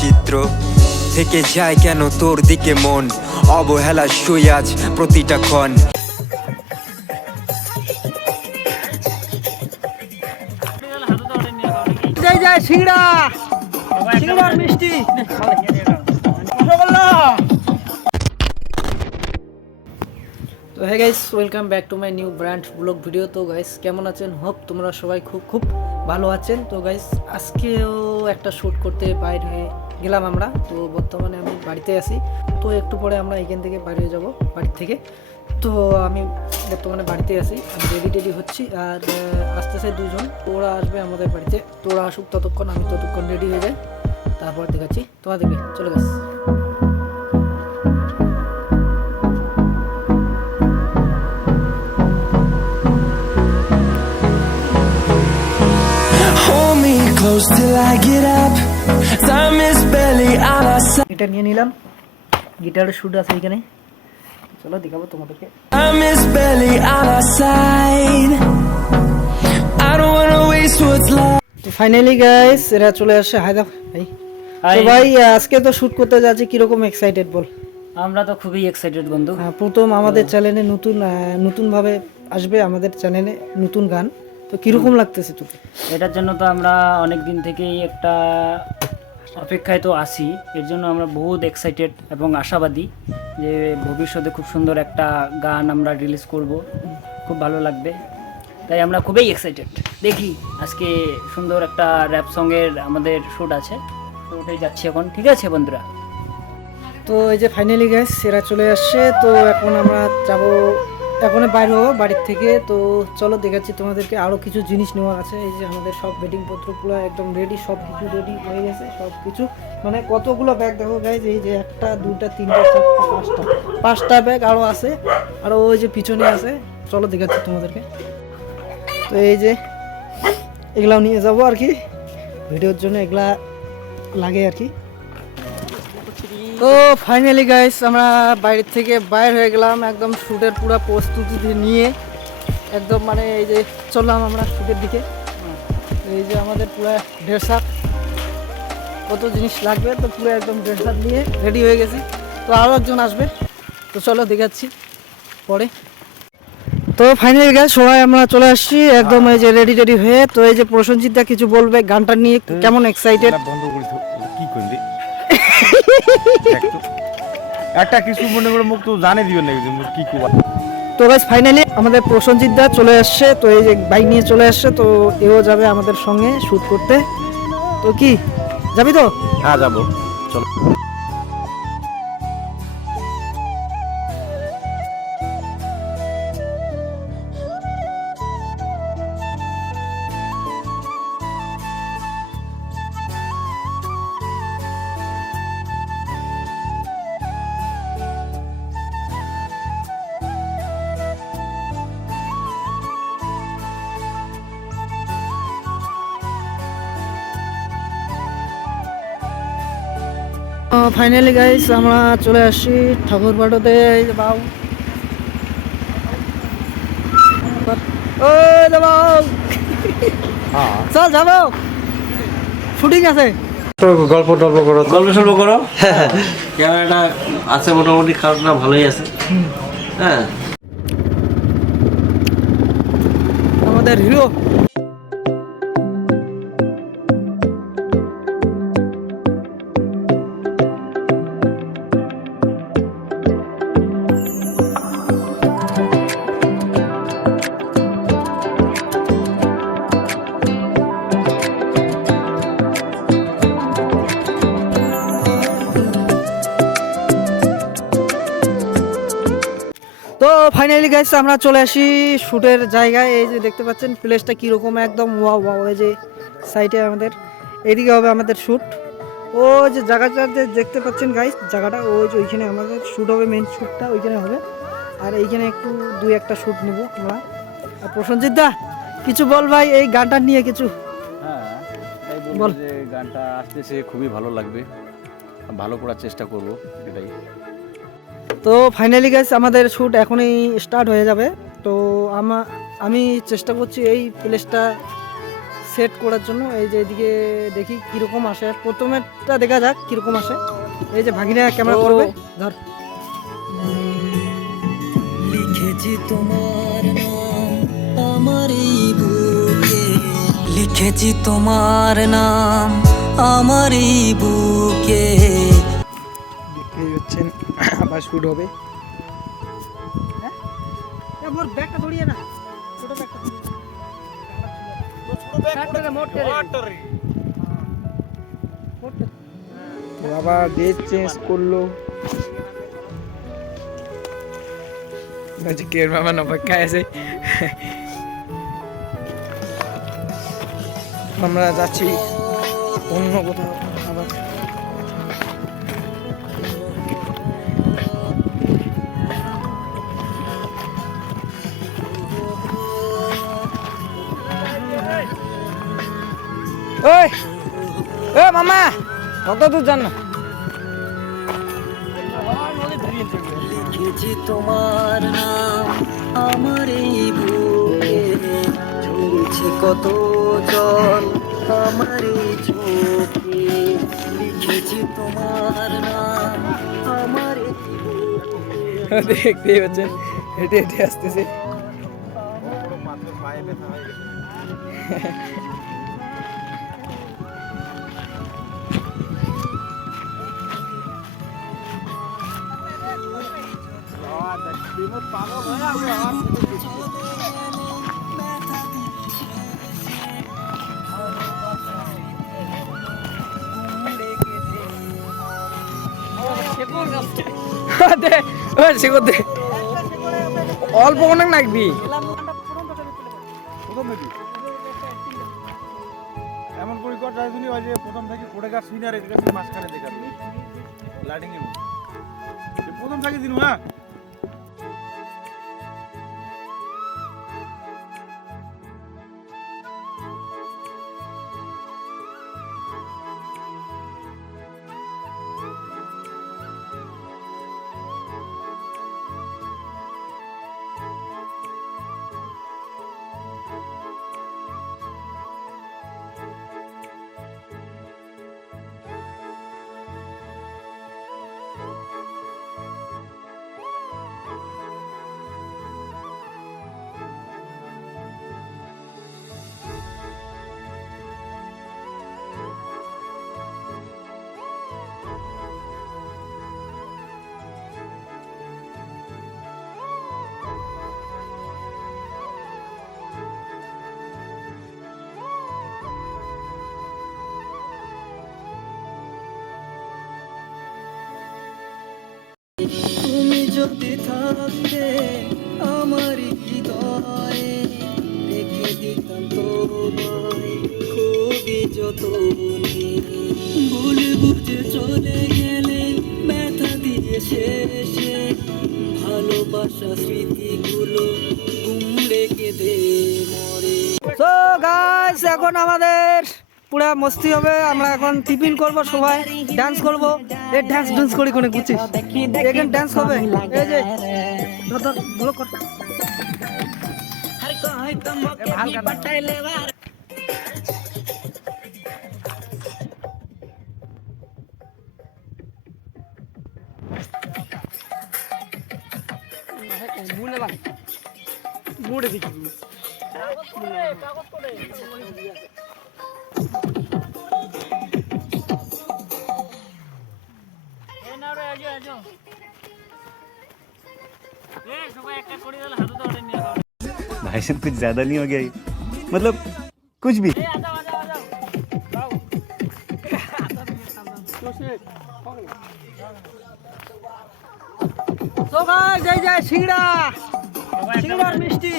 চিত্র থেকে যায় কেন তোর দিকে মন? অবহেলা শুই আজ প্রতিটা ক্ষণ। তো হ্যাঁ guys welcome back to my new brand vlog video তো গাইস কেমন আছেন? হোপ তোমরা সবাই খুব খুব ভালো আছেন। তো গাইস আজকেও একটা শ্যুট করতে বাইরে গেলাম আমরা। তো বর্তমানে আমি বাড়িতে আসি তো একটু পরে আমরা এখান থেকে বাইরে যাব বাড়ি থেকে। তো আমি বর্তমানে বাড়িতে আসি আমি রেডি টেডি হচ্ছি আর আস্তে আস্তে দুজন। তোরা আসবে আমাদের বাড়িতে। তো ওরা আসুক ততক্ষণ, আমি ততক্ষণ রেডি হয়ে যাই। তারপর দেখাচ্ছি। তোমাদেরকে চলে গেছে এটা নিয়ে নিলাম। গিটারের শুট আছে এখানে। চলো দেখাবো তোমাদেরকে। Time is barely on our side. I don't wanna waste what's left. তো ফাইনালি গাইস এরা চলে আসে। হায়দা ভাই তো ভাই আজকে তো শুট করতে যাচ্ছি কীরকম এক্সাইটেড বল? আমরা তো খুবই এক্সাইটেড বন্ধু। আহ, প্রথম আমাদের চ্যানেলে নতুন আহ, নতুন ভাবে আসবে আমাদের চ্যানেলে নতুন গান। তো কীরকম লাগতেছে তোকে? এটার জন্য তো আমরা অনেক দিন থেকেই একটা অপেক্ষায় তো আছি। এর জন্য আমরা বহুত এক্সাইটেড এবং আশাবাদী যে ভবিষ্যতে খুব সুন্দর একটা গান আমরা রিলিজ করব। খুব ভালো লাগবে। তাই আমরা খুবই এক্সাইটেড দেখি আজকে সুন্দর একটা র্যাপ সঙ্গের আমাদের শ্যুট আছে। তো ওটাই যাচ্ছি এখন। ঠিক আছে বন্ধুরা? তো এই যে ফাইনালি গাইস এরা চলে আসছে। তো এখন আমরা যাব এখন বাইরে হব বাড়ির থেকে। তো চলো দেখাচ্ছি তোমাদেরকে আরও কিছু জিনিস নেওয়ার আছে। এই যে আমাদের সব বেডিং পত্রগুলো একদম রেডি সব কিছু রেডি হয়ে গেছে, সব কিছু। মানে কতগুলো ব্যাগ দেখো গাইজ এই যে একটা দুটা তিনটা, চারটা, পাঁচটা। পাঁচটা ব্যাগ আরও আছে, আর ওই যে পিছনে আছে। চলো দেখাচ্ছি তোমাদেরকে। তো এই যে এগুলাও নিয়ে যাব আর কি। ভিডিওর জন্য এগুলা লাগে আর কি। তো ফাইনালি গাইস আমরা বাইরে থেকে বাইর হয়ে গেলাম। একদম শ্যুটের পুরো প্রস্তুতি নিয়ে, একদম মানে এই যে চললাম আমরা শ্যুটের দিকে। এই যে আমাদের পুরো ড্রেস আপ কত জিনিস লাগবে, তো পুরো একদম ড্রেস আপ নিয়ে রেডি হয়ে গেছি। তো আরও একজন আসবে। তো চলো দেখাচ্ছি পরে। তো ফাইনালি গাইস সবাই আমরা চলে আসছি। একদম এই যে রেডি রেডি হয়ে। তো এই যে প্রসেনজিৎদা কিছু বলবে গানটা নিয়ে, কেমন এক্সাইটেড বন্ধ করি কি করবি একটা। কিছু মনে করে মুখ তো জানে দিও নাকি যে কি কি কুবা তো গাইস ফাইনালি আমাদের প্রসেনজিৎ দা চলে আসছে তো এই যে বাইক নিয়ে চলে আসছে তো এও যাবে আমাদের সঙ্গে শুট করতে। তো কি যাবি তো? হ্যাঁ যাব। চলো। ফাইনালি গাইস আমরা চলে আসি ঠাকুর বাড়োতে এই বাবু ওই যে বাবু চল যাব। শুটিং আছে। গল্প টল্প করো গল্প সল্প করো? ক্যামেরাটা আছে মোটামুটি খারাপ না ভালোই আছে। হ্যাঁ। আমাদের হিরো ফাইনালি গাইস আমরা চলে আসি শুটের জায়গায়। এই যে দেখতে পাচ্ছেন প্লেসটা কীরকম একদম ওয়াও ওয়াও এই যে সাইডে আমাদের। এদিকে হবে আমাদের শ্যুট। ও যে জায়গাটা যে দেখতে পাচ্ছেন গাইস জায়গাটা ওই যে ওইখানে আমাদের শ্যুট হবে মেন শ্যুটটা ওইখানে হবে। আর এইখানে একটু দুই একটা শ্যুট নেব আমরা। আর প্রসঞ্জিৎ দা কিছু বল ভাই এই গানটা নিয়ে কিছু। হ্যাঁ বল। যে গানটা আসতেছে খুবই ভালো লাগবে। ভালো করার চেষ্টা করব এটাই। তো ফাইনালি গাইস আমাদের শ্যুট এখনই স্টার্ট হয়ে যাবে। তো আমা আমি চেষ্টা করছি এই প্লেসটা সেট করার জন্য। এই যে এদিকে দেখি কীরকম আসে। প্রথমেরটা দেখা যাক কীরকম আসে। এই যে ভাগিনা ক্যামেরা করবে ধর। লিখেছি তোমার নাম আমার এই বুকে। লিখেছি তোমার নাম আমার এই বুকে। আবার শুট হবে। মোর ব্যাগটা ধরিয়ে না। ছোট ব্যাগটা আবার ড্রেস চেঞ্জ করল। কের মামা আছে। আমরা যাচ্ছি অন্য কোথাও। ওই ও মামা কত দূর যান না। লিখেছি তোমার নাম আমার এই বুকে। ঝরছে কত জল আমার এই চোখে। লিখেছি তোমার নাম আমার দেখতেই পাচ্ছেন হেঁটে হেঁটে আসতেছে। দে ওই শেখর অল্প অনেক নাকবি এমন করে কর রাজধানী হয় যে প্রথম থেকে পড়ে গাছ সিনার মাঝখানে লাইটিং এর মধ্যে। প্রথম থেকে দিন হ্যাঁ? তুমি যদি থাকতে আমার হৃদয়ে রেখে দিতাম তোমায়, খুবই যতনে। ভুল বুঝে চলে গেলে ব্যথা দিয়ে শেষে ভালোবাসা স্মৃতিগুলো কুমড়ে কেঁদে মরে। তো গাইস এখন আমাদের পুরা মস্তি হবে, আমরা এখন টিফিন করব সবাই ডান্স করব। এই ডান্স ডান্স করি কোনে, বুঝছিস? এখানে ডান্স হবে। এই যে কর। মুড়ে भाई साहब, कुछ ज़्यादा नहीं हो गया ये। मतलब कुछ भी। तो जय जय सिंगड़ा सिंगड़ा मिस्टी